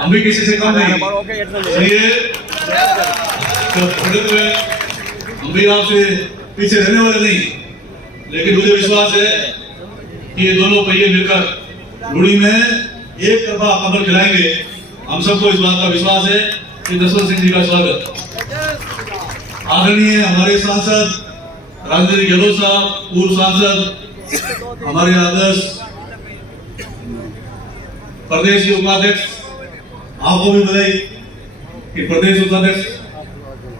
हम भी किसी से कम नहीं, सही है। तो हम भी आपसे पीछे रहने वाले नहीं, लेकिन मुझे विश्वास है कि ये दोनों पहिए मिलकर लुड़ी में एक तरफा कमर खिलाएंगे। हम सबको इस बात का विश्वास है कि जसवंत सिंह जी का स्वागत। आदरणीय हमारे सांसद राजेंद्र गहलोत साहब, पूर्व सांसद, हमारे आदर्श प्रदेश के उपाध्यक्ष, आपको भी बधाई कि प्रदेश उपाध्यक्ष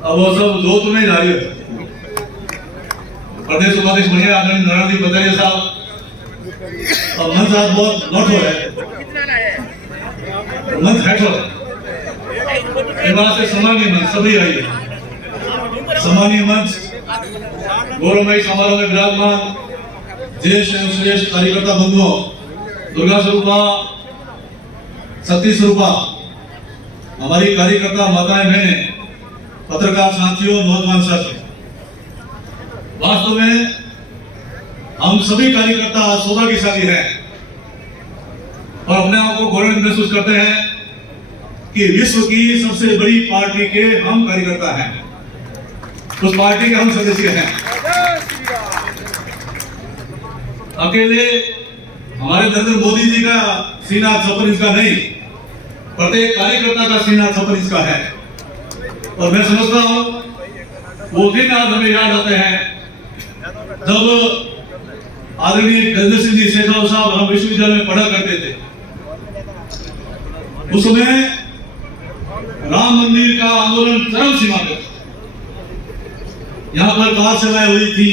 अब वो सब दो तो नहीं जा रही है। प्रदेश उपाध्यक्ष बढ़िया आदरणीय नारायण बताइए साहब, अब मन साहब बहुत नोट हो रहे हैं, मन हैट हो ये बात से सामान्य मन सभी आइए, सामान्य मंच गौरवमयी समारोह में विराजमान ज्येष्ठ एवं श्रेष्ठ कार्यकर्ता बंधुओं, दुर्गा स्वरूपा, सती स्वरूपा, हमारी कार्यकर्ता माताएं बहनें, पत्रकार साथियों, नौजवान साथी, वास्तव में हम सभी कार्यकर्ता सौभाग्यशाली हैं और अपने आप को गौरवान्वित महसूस करते हैं कि विश्व की सबसे बड़ी पार्टी के हम कार्यकर्ता हैं, उस पार्टी के हम सदस्य हैं। अकेले हमारे नरेंद्र मोदी जी का सीना 56 इंच का नहीं, प्रत्येक कार्यकर्ता का सीना 56 इंच का है। और मैं समझता हूं वो दिन आज हमें याद आते हैं जब आदरणीय गजेंद्र सिंह जी शेखावत साहब हम विश्वविद्यालय में पढ़ा करते थे। उस समय राम मंदिर का आंदोलन चरम सीमा पर, यहाँ पर कार सेवाएं हो रही थी,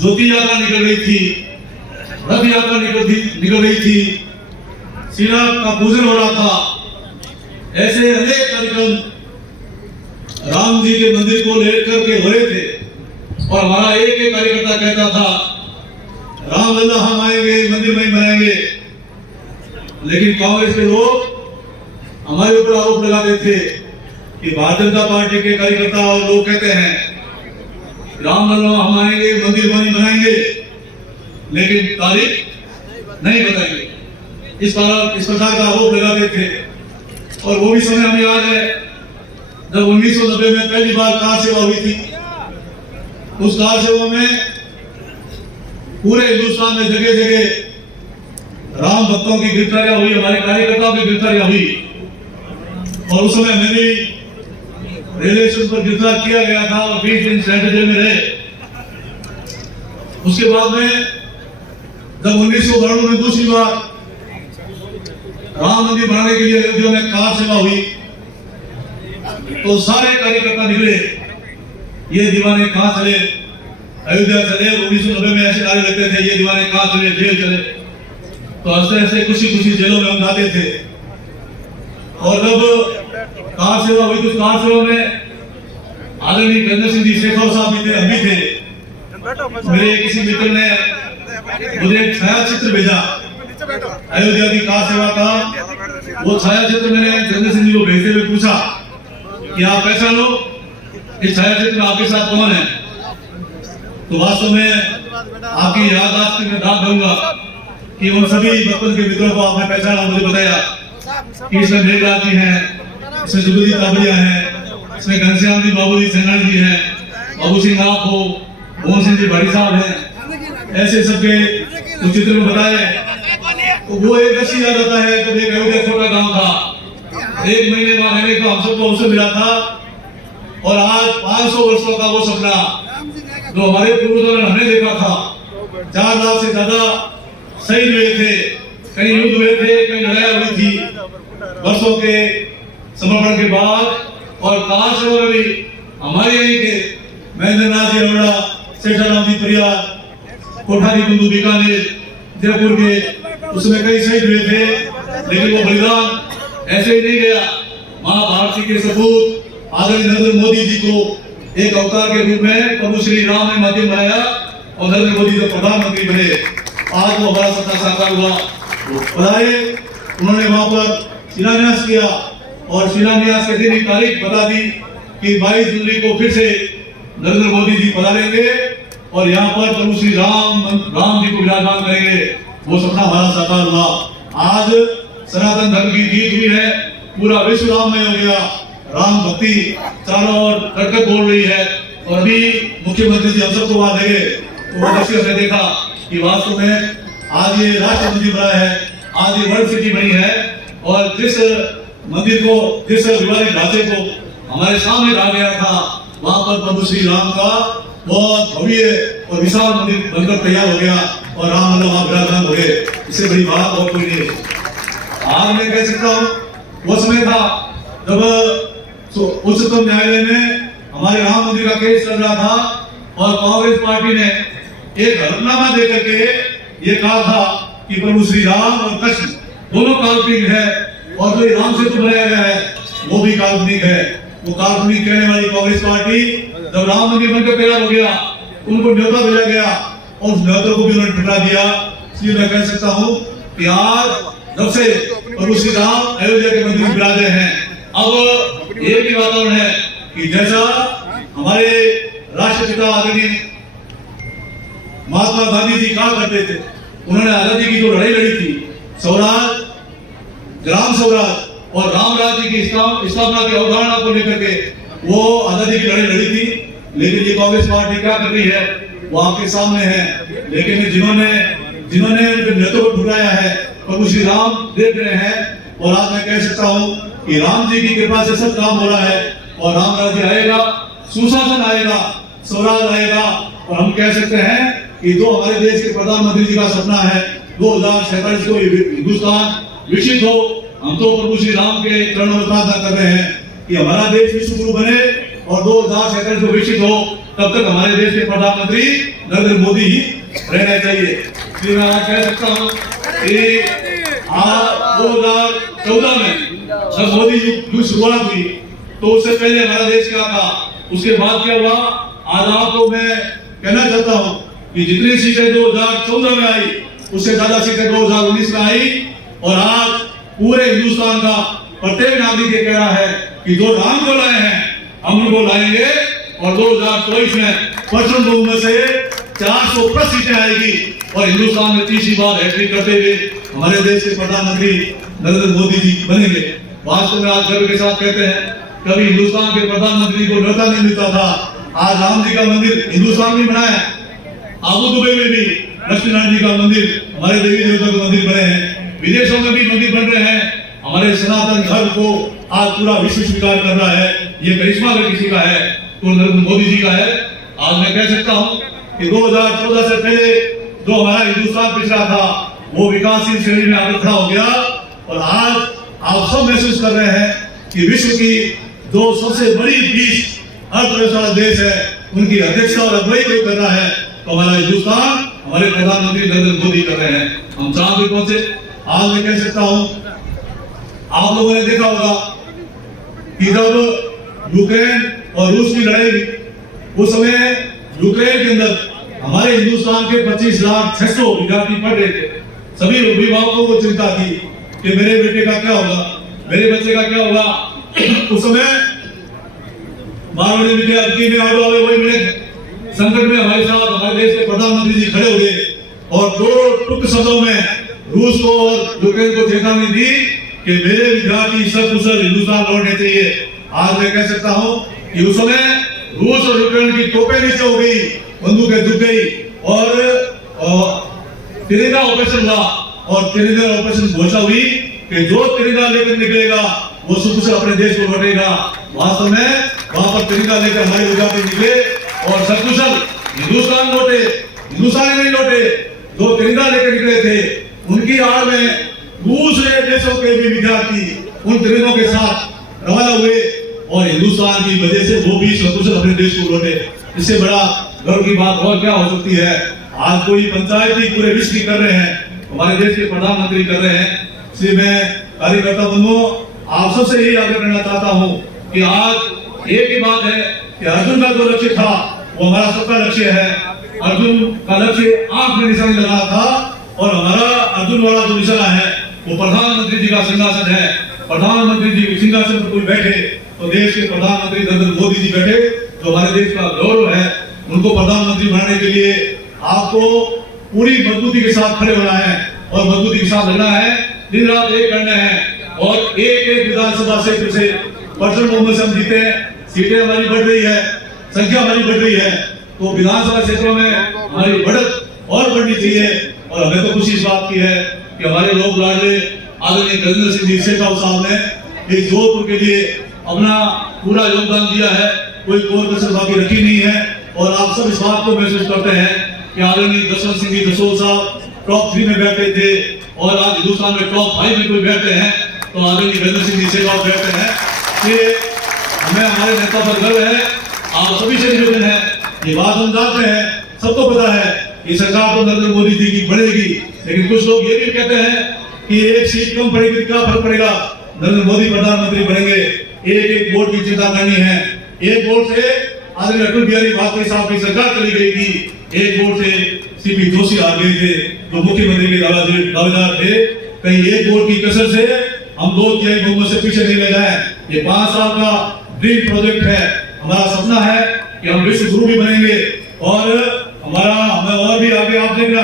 ज्योति यात्रा निकल रही थी, रथ यात्रा निकल रही थी, सीरा का पूजन हो रहा था। ऐसे अनेक कार्यक्रम राम जी के मंदिर को लेकर के हो रहे थे और हमारा एक एक कार्यकर्ता कहता था रामलला हम आएंगे, मंदिर में ही बनाएंगे। लेकिन कांग्रेस के लोग हमारे ऊपर आरोप लगाते थे कि भारतीय जनता पार्टी के कार्यकर्ता और लोग कहते हैं रामलला हम आएंगे, मंदिर में ही बनाएंगे, लेकिन तारीख नहीं बताएंगे। इस प्रकार का आरोप लगाते थे। और वो भी समय हमें याद है जब 1990 में पहली बार कार सेवा हुई थी। उस कार सेवा में पूरे हिंदुस्तान में जगह जगह राम भक्तों की गिरफ्तारियां हुई, हमारे कार्यकर्ताओं की गिरफ्तारियां हुई। और उस समय हमें भी रेलवे स्टेशन पर गिरफ्तार किया गया था और 20 दिन सेंट्रल जेल में रहे। उसके बाद में जब 1992 में दूसरी बार राम मंदिर बनाने के लिए अयोध्या में कार सेवा हुई तो सारे कार्यकर्ता निकले, ये दीवाने कहां चले, अयोध्या चले। 1990 में ऐसे नारे लगते थे, ये दीवाने कहां चले, जेल चले। तो ऐसे ऐसे खुशी खुशी जेलों में हम जाते थे। और जब कार सेवा हुई तो कार सेवा में आदरणीय गजेंद्र सिंह जी शेखावत साहब भी थे, हम भी थे। मेरे किसी मित्र ने मुझे एक छायाचित्र भेजा अयोध्या की कार सेवा का। वो छायाचित्र मैंने गजेंद्र सिंह जी को भेजते हुए पूछा कि आप कैसा लो, इस छायाचित्र में आपके साथ कौन है। तो वास्तव में आपकी याददाश्त में दाग दूंगा कि उन सभी बचपन के मित्रों को आपने पहचाना, मुझे बताया कि इसमें मेघराज जी हैं, इसमें जुगली ताबड़िया हैं, इसमें घनश्याम जी, बाबू जी सेनानी जी हैं, बाबू सिंह आप हो, मोहन सिंह जी भाटी साहब हैं। ऐसे सबके कुछ चित्र में बताए। तो वो एक दृश्य याद आता है जब एक अयोध्या छोटा गांव था, 1 महीने बाद रहने का हम सबको अवसर मिला था। और आज 500 वर्षों का वो सपना जो हमारे पूर्वजों ने हमें देखा था, 4 लाख से ज्यादा शहीद हुए थे, कई युद्ध हुए थे, कई लड़ाई हुई थी वर्षों के समर्पण के बाद। और कार सेवा में भी हमारे यहीं के महेंद्र नाथ जी अरोड़ा, सेठाराम जी परियार, कोठारी बंधु बीकानेर, जयपुर के, उसमें कई शहीद हुए थे। लेकिन वो बलिदान ऐसे ही नहीं गया। मां भारती के सपूत आदरणीय नरेंद्र मोदी जी को एक अवतार के रूप में प्रभु श्री राम ने माध्यम बनाया और नरेंद्र मोदी जब प्रधानमंत्री बने, आज वो हमारा सपना साकार हुआ। उन्होंने वहां पर शिलान्यास किया और शिलान्यास के दिन तारीख बता दी कि 22 जनवरी को फिर से नरेंद्र मोदी जी पधारेंगे और यहाँ पर प्रभु श्री राम जी को विराजमान करेंगे। वो सपना हमारा साकार हुआ। आज सनातन धर्म की जीत हुई है, पूरा विश्व राममय हो गया, राम भक्ति चारों ओर कड़कड़ बोल रही है। और अभी मुख्यमंत्री जी हम सबको वहां देंगे तो वो दृश्य हमने देखा कि वास्तव में आज ये राष्ट्र मंदिर बना है, आज ये वर्ल्ड सिटी बनी है, और जिस मंदिर को, जिस विवादित ढांचे को हमारे सामने रखा गया था, वहां पर प्रभु श्री राम का बहुत भव्य और विशाल मंदिर बनकर तैयार हो गया और राम लल्ला वहां विराजमान हो गए। इससे बड़ी बात और कोई नहीं है। आज मैं कह सकता हूँ वो समय था जब उच्चतम न्यायालय में हमारे राम मंदिर का केस चल रहा था और कांग्रेस पार्टी ने एक हलफनामा देकर के ये कहा था कि प्रभु श्री राम और कृष्ण दोनों काल्पनिक है और जो राम सेतु बनाया गया है वो भी काल्पनिक है। वो काल्पनिक कहने वाली कांग्रेस पार्टी जब राम मंदिर बनकर तैयार हो गया, उनको न्योता भेजा गया और उस न्योता को भी उन्होंने ठुकरा दिया। इसलिए मैं कह सकता हूँ कि आज जब से प्रभु श्री राम अयोध्या के मंदिर में विराजे हैं, अब ये भी वातावरण है कि जैसा हमारे राष्ट्रपिता आदरणीय महात्मा गांधी जी कहा करते थे, उन्होंने आजादी की जो लड़ाई लड़ी थी, स्वराज, ग्राम स्वराज और राम राज्य की स्थापना की अवधारणा को लेकर के वो आजादी की लड़ाई लड़ी थी। लेकिन ये कांग्रेस पार्टी क्या कर रही है वो आपके सामने है। लेकिन जिन्होंने उनके नेतृत्व को ठुकराया है प्रभु श्री राम देख रहे हैं। और आज मैं कह सकता हूँ कि राम जी की कृपा से सब काम हो रहा है और राम राज्य आएगा, सुशासन आएगा, स्वराज आएगा। और हम कह सकते हैं कि जो हमारे देश के प्रधानमंत्री जी का सपना है 2047 को हिंदुस्तान विकसित हो, हम तो प्रभु श्री राम के चरणों में प्रार्थना कर रहे हैं कि हमारा देश विश्व गुरु बने और 2047 को विकसित हो, तब तक हमारे देश के प्रधानमंत्री नरेंद्र मोदी ही रहना चाहिए। इसलिए मैं आज कह सकता हूँ कि 2014 में जब मोदी जी की शुरुआत हुई तो उससे पहले हमारा देश क्या था, उसके बाद क्या हुआ, आज आपको मैं कहना चाहता हूँ कि जितनी सीटें 2014 में आई उससे ज्यादा सीटें 2019 में आई। और आज पूरे हिंदुस्तान का प्रत्येक नागरिक ये कह रहा है कि जो राम को लाए हैं हम उनको लाएंगे और 2024 में प्रचंड बहुमत से 400+ सीटें आएगी और हिंदुस्तान में तीसरी बार हैट्रिक करते हुए हमारे देश के प्रधानमंत्री नरेंद्र मोदी जी बनेंगे। वास्तव में आज गर्व के साथ कहते हैं कभी हिंदुस्तान के प्रधानमंत्री को न्योता नहीं मिलता था, आज राम जी का मंदिर हिंदुस्तान में बनाया। आबू दुबई में भी लक्ष्मी नारायण जी का मंदिर, हमारे देवी देवता के मंदिर बने हैं, विदेशों में भी मंदिर बन रहे हैं। हमारे सनातन धर्म को आज पूरा विश्व स्वीकार कर रहा है। ये करिश्मा अगर किसी का है तो नरेंद्र मोदी जी का है। आज मैं कह सकता हूँ कि 2014 से पहले जो हमारा हिंदुस्तान पिछड़ा था वो विकासशील श्रेणी में आगे खड़ा हो गया। और आज आप सब महसूस कर रहे हैं कि विश्व की जो सबसे बड़ी 20 अर्थव्यवस्था वाला देश है उनकी अध्यक्षता और अगुवाई कोई कर रहा है तो हमारा हिंदुस्तान, हमारे प्रधानमंत्री नरेंद्र मोदी कर रहे हैं। हम चांद पे पहुंचे। आज मैं कह सकता हूं आप लोगों ने देखा होगा कि जब यूक्रेन और रूस की लड़ाई हुई उस समय यूक्रेन के अंदर हमारे हिंदुस्तान के 25,600,000 विद्यार्थी पढ़ रहे थे। सभी अभिभावकों को चिंता थी कि मेरे बेटे का क्या होगा, मेरे बच्चे का क्या होगा। उस समय माननीय विद्यार्थी में आगे वही मिले संकट में हमारे साथ हमारे देश के प्रधानमंत्री जी खड़े हो गए और 2 टुक शब्दों में रूस को और यूक्रेन को चेतावनी दी कि मेरे विद्यार्थी सकुशल हिंदुस्तान लौटने चाहिए। आज मैं कह सकता हूं कि उस समय रूस और यूक्रेन की तोपें नीचे हो गई, बंदूकें झुक गई और तिरंगा ऑपरेशन हुआ और तिरंगा ऑपरेशन घोषणा हुई कि जो तिरंगा लेकर निकलेगा वो सकुशल अपने देश को लौटेगा। वास्तव में वहां पर तिरंगा लेकर हमारे विद्यार्थी निकले और सकुशल हिंदुस्तान लौटे। हिंदुस्तान नहीं लौटे, जो तिरंगा लेकर निकले थे उनकी आड़ में दूसरे देशों के भी विद्यार्थी उन तिरंगों के साथ रवाना हुए और हिंदुस्तान की वजह से वो भी सकुशल अपने देश को लौटे। इससे बड़ा गर्व की बात और क्या हो सकती है। आज कोई पंचायती पूरे विश्व की कर रहे हैं, हमारे देश के प्रधानमंत्री कर रहे हैं। इसलिए मैं कार्यकर्ता बंधुओं आप सबसे यही आग्रह करना चाहता हूँ कि आज एक ही बात है कि अर्जुन का जो लक्ष्य था वो हमारा सबका लक्ष्य है। अर्जुन का लक्ष्य आंख में निशान लगा था और हमारा अर्जुन वाला जो निशाना है वो प्रधानमंत्री जी का सिंहासन है। प्रधानमंत्री जी के सिंहासन पर कोई बैठे तो देश के प्रधानमंत्री नरेंद्र मोदी जी बैठे, जो हमारे देश का गौरव है। उनको प्रधानमंत्री बनाने के लिए आपको पूरी मजबूती के साथ खड़े होना है और मजबूती के साथ लड़ना है। दिन रात एक करना है और एक एक विधानसभा क्षेत्र से परसेंट बहुमत से हम जीते हैं, सीटें हमारी बढ़ रही है, संख्या हमारी बढ़ रही है, तो विधानसभा क्षेत्रों में हमारी बढ़त और बढ़नी चाहिए। और हमें तो खुशी इस बात की है कि हमारे लोग लाडले आदरणीय गजेंद्र सिंह जी शेखावत साहब ने इस जोधपुर के लिए अपना पूरा योगदान दिया है, कोई कसर बाकी रखी नहीं है। और आप सब इस बात को महसूस करते हैं कि आदरणीय जसवंत सिंह जी जसोल साहब टॉप 3 में बैठे थे और आज हिंदुस्तान में टॉप 5 में कोई बैठे हैं तो आदरणीय गजेंद्र सिंह जी शेखावत बैठे हैं। ये हमें हमारे नेता पर गर्व है, आप सभी से निवेदन है, ये बात हम जानते हैं, सबको पता है कि सरकार तो नरेंद्र मोदी जी की बढ़ेगी, लेकिन कुछ लोग ये भी कहते हैं कि एक सीट कम पड़ेगी क्या फर्क पड़ेगा, नरेंद्र मोदी प्रधानमंत्री बनेंगे, एक एक वोट की चिंता करनी है। एक वोट से आदरणीय अटल बिहारी वाजपेयी साहब की सरकार चली गई थी, एक वोट से सीपी जोशी आ गए थे जो मुख्यमंत्री के दावेदार थे। कहीं एक वोट की कसर से हम 2/3 बहुमत से पीछे नहीं रह जाए। ये 5 साल का ड्रीम प्रोजेक्ट है, हमारा सपना है कि हम विश्व गुरु भी बनेंगे और हमें और भी आगे आप देखना,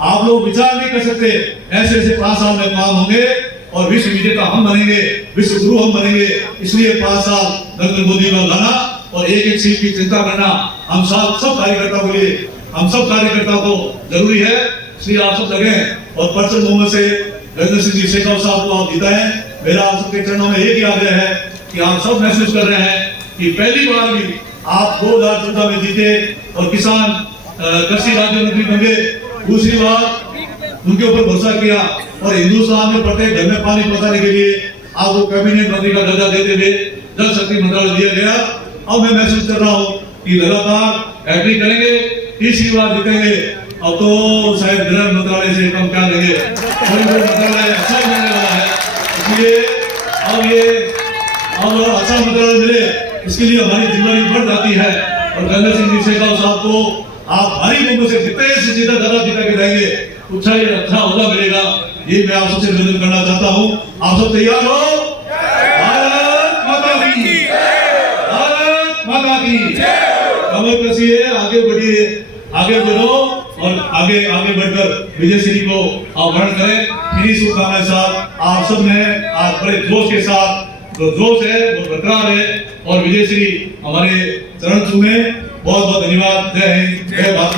आप लोग विचार नहीं कर सकते, ऐसे ऐसे 5 साल में काम होंगे और विश्व विजेता हम बनेंगे, विश्व गुरु हम बनेंगे। इसलिए 5 साल नरेंद्र मोदी का गाना और एक एक सीट की चिंता करना हम सब कार्यकर्ताओं के लिए, हम सब कार्यकर्ताओं को जरूरी है। इसलिए आप सब लगे और परसेंट बहुमत से गजेंद्र सिंह जी शेखावत साहब को आप जिताएं। मेरा आप सबके चरणों में एक ही आग्रह है कि आप सब महसूस कर रहे हैं कि पहली बार भी आप 2014 में जीते और किसान कृषि राज्य मंत्री बने, दूसरी बार उनके ऊपर भरोसा किया और हिंदुस्तान में प्रत्येक घर में पानी पहुंचाने के लिए आपको कैबिनेट मंत्री का दर्जा देते हुए जल शक्ति मंत्रालय दिया गया। अब मैं महसूस कर रहा हूँ कि लगातार एग्री करेंगे, तीसरी बार जीतेंगे, अब तो शायद गृह मंत्रालय से कम क्या लेंगे, मंत्रालय अच्छा मिलने वाला है। इसलिए अब अच्छा मंत्रालय मिले इसके लिए हमारी जिम्मेदारी बढ़ जाती है और गजेंद्र सिंह जी शेखावत साहब को आप भारी बहुमत से जितने से ज्यादा जिता के जाएंगे, अच्छा होगा मिलेगा। ये मैं आप सबसे निवेदन करना चाहता हूँ। आप सब तैयार हो? भारत माता की, भारत माता की कमर कसिए, आगे बढ़िए, आगे बढ़ो और आगे बढ़कर विजय श्री को आह्वान करें। इन्हीं शुभकामनाएं साथ आप सब ने आज बड़े जोश के साथ, जो जोश है वो बरकरार है और विजय श्री हमारे चरण छूने। बहुत बहुत धन्यवाद। जय हिंद, जय भारत।